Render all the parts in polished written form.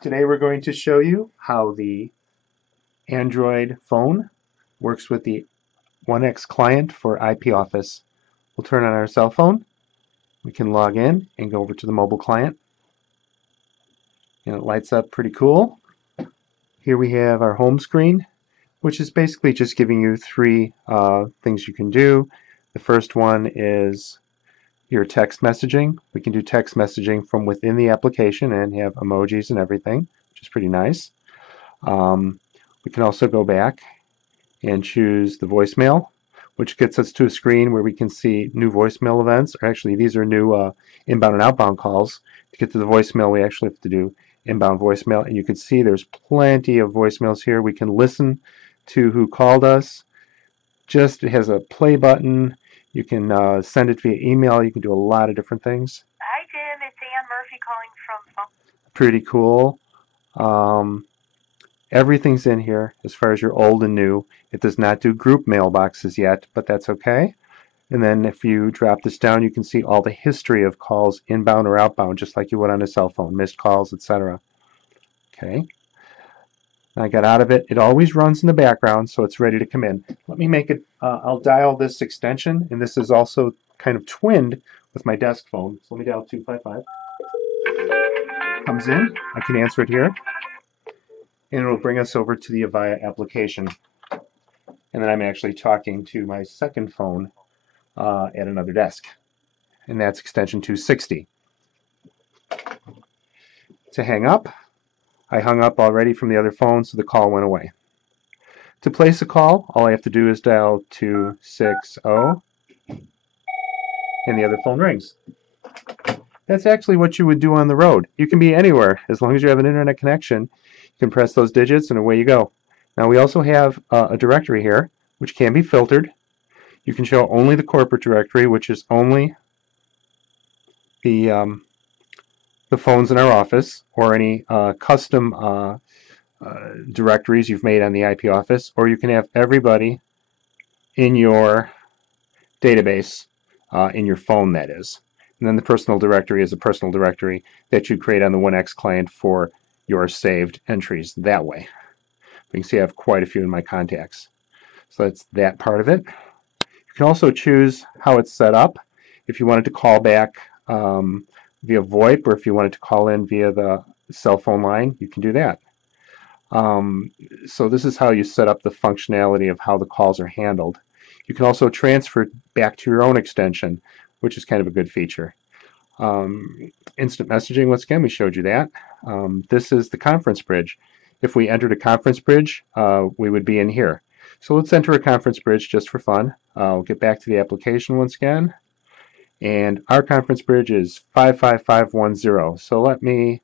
Today we're going to show you how the Android phone works with the 1X client for IP Office. We'll turn on our cell phone. We can log in and go over to the mobile client. And it lights up pretty cool. Here we have our home screen, which is basically just giving you three things you can do. The first one is your text messaging. We can do text messaging from within the application and have emojis and everything, which is pretty nice. We can also go back and choose the voicemail, which gets us to a screen where we can see new voicemail events. Or actually, these are new inbound and outbound calls. To get to the voicemail, we actually have to do inbound voicemail, and you can see there's plenty of voicemails here. We can listen to who called us. It has a play button. You can send it via email. You can do a lot of different things. Hi, Jim. It's Ann Murphy calling from. Pretty cool. Everything's in here as far as your old and new. It does not do group mailboxes yet, but that's okay. And then if you drop this down, you can see all the history of calls inbound or outbound, just like you would on a cell phone, missed calls, etc. Okay. I got out of it. It always runs in the background, so it's ready to come in. Let me make it, I'll dial this extension, and this is also kind of twinned with my desk phone. So let me dial 255. Comes in. I can answer it here. And it'll bring us over to the Avaya application. And then I'm actually talking to my second phone at another desk. And that's extension 260. To hang up, I hung up already from the other phone, so the call went away. To place a call, all I have to do is dial 260, and the other phone rings. That's actually what you would do on the road. You can be anywhere. As long as you have an internet connection, you can press those digits and away you go. Now we also have a directory here, which can be filtered. You can show only the corporate directory, which is only the phones in our office, or any custom directories you've made on the IP office, or you can have everybody in your database, in your phone, that is. And then the personal directory is a personal directory that you create on the 1X client for your saved entries that way. You can see I have quite a few in my contacts. So that's that part of it. You can also choose how it's set up. If you wanted to call back via VoIP, or if you wanted to call in via the cell phone line, you can do that. So this is how you set up the functionality of how the calls are handled. You can also transfer back to your own extension, which is kind of a good feature. Instant messaging, once again, we showed you that. This is the conference bridge. If we entered a conference bridge, we would be in here. So let's enter a conference bridge just for fun. I'll get back to the application once again. And our conference bridge is 55510. So let me,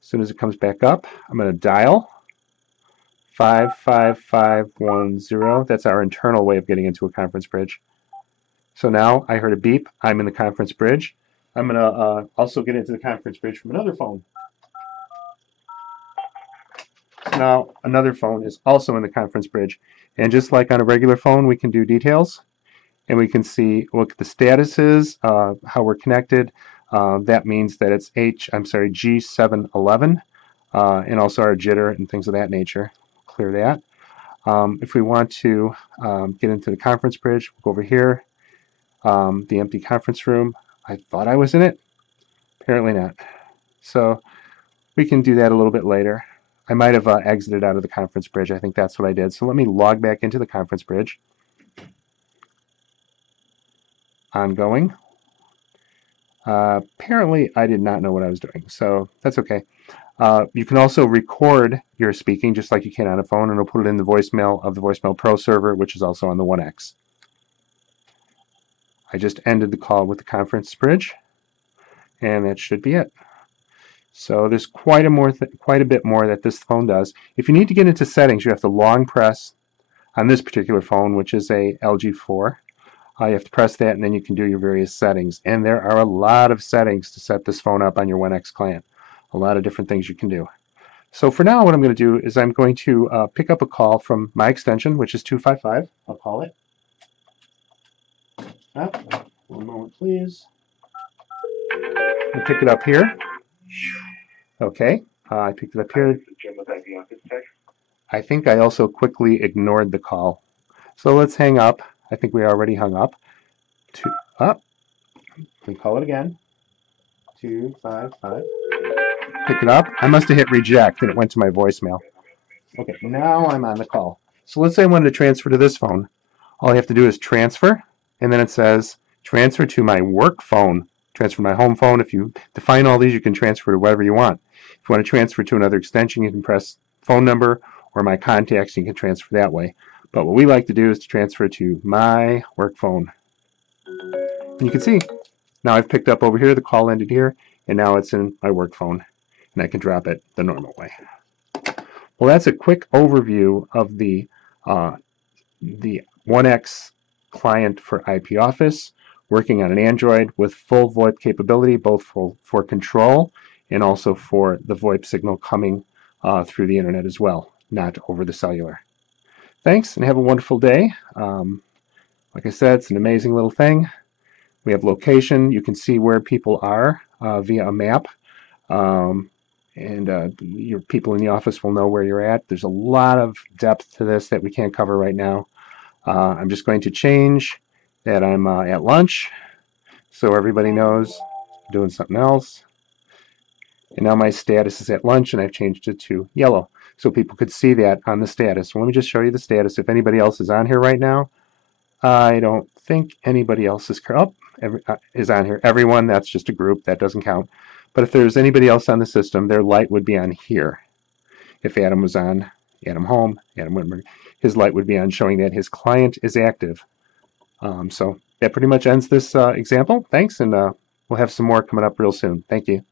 as soon as it comes back up, I'm going to dial 55510. That's our internal way of getting into a conference bridge. So now I heard a beep. I'm in the conference bridge. I'm going to also get into the conference bridge from another phone. So now another phone is also in the conference bridge. And just like on a regular phone, we can do details. And we can see what the status is, how we're connected. That means that it's G711, and also our jitter and things of that nature. Clear that. If we want to get into the conference bridge, we'll go over here. The empty conference room. I thought I was in it. Apparently not. So we can do that a little bit later. I might have exited out of the conference bridge. I think that's what I did. So let me log back into the conference bridge. Ongoing. Apparently I did not know what I was doing, so that's okay. You can also record your speaking just like you can on a phone, and it'll put it in the voicemail of the Voicemail Pro server, which is also on the 1X. I just ended the call with the conference bridge, and that should be it. So there's quite a bit more that this phone does. If you need to get into settings, you have to long press on this particular phone, which is a LG4. You have to press that, and then you can do your various settings. And there are a lot of settings to set this phone up on your 1X client. A lot of different things you can do. So for now, what I'm going to do is I'm going to pick up a call from my extension, which is 255. I'll call it. One moment, please. I'll pick it up here. Okay, I picked it up here. I think I also quickly ignored the call. So let's hang up. I think we already hung up. Up. We call it again. 255. Pick it up. I must have hit reject and it went to my voicemail. Okay, now I'm on the call. So let's say I wanted to transfer to this phone. All I have to do is transfer, and then it says transfer to my work phone. Transfer to my home phone. If you define all these, you can transfer to whatever you want. If you want to transfer to another extension, you can press phone number or my contacts, and you can transfer that way. But what we like to do is to transfer to my work phone. And you can see, now I've picked up over here, the call ended here, and now it's in my work phone, and I can drop it the normal way. Well, that's a quick overview of the 1X client for IP Office, working on an Android with full VoIP capability, both for control and also for the VoIP signal coming through the internet as well, not over the cellular. Thanks, and have a wonderful day. Like I said, it's an amazing little thing. We have location. You can see where people are via a map. And your people in the office will know where you're at. There's a lot of depth to this that we can't cover right now. I'm just going to change that I'm at lunch so everybody knows I'm doing something else. And now my status is at lunch, and I've changed it to yellow so people could see that on the status. So let me just show you the status. If anybody else is on here right now, I don't think anybody else is is on here. Everyone, that's just a group. That doesn't count. But if there's anybody else on the system, their light would be on here. If Adam was on, Adam Home, Adam Whitmer, his light would be on, showing that his client is active. So that pretty much ends this example. Thanks, and we'll have some more coming up real soon. Thank you.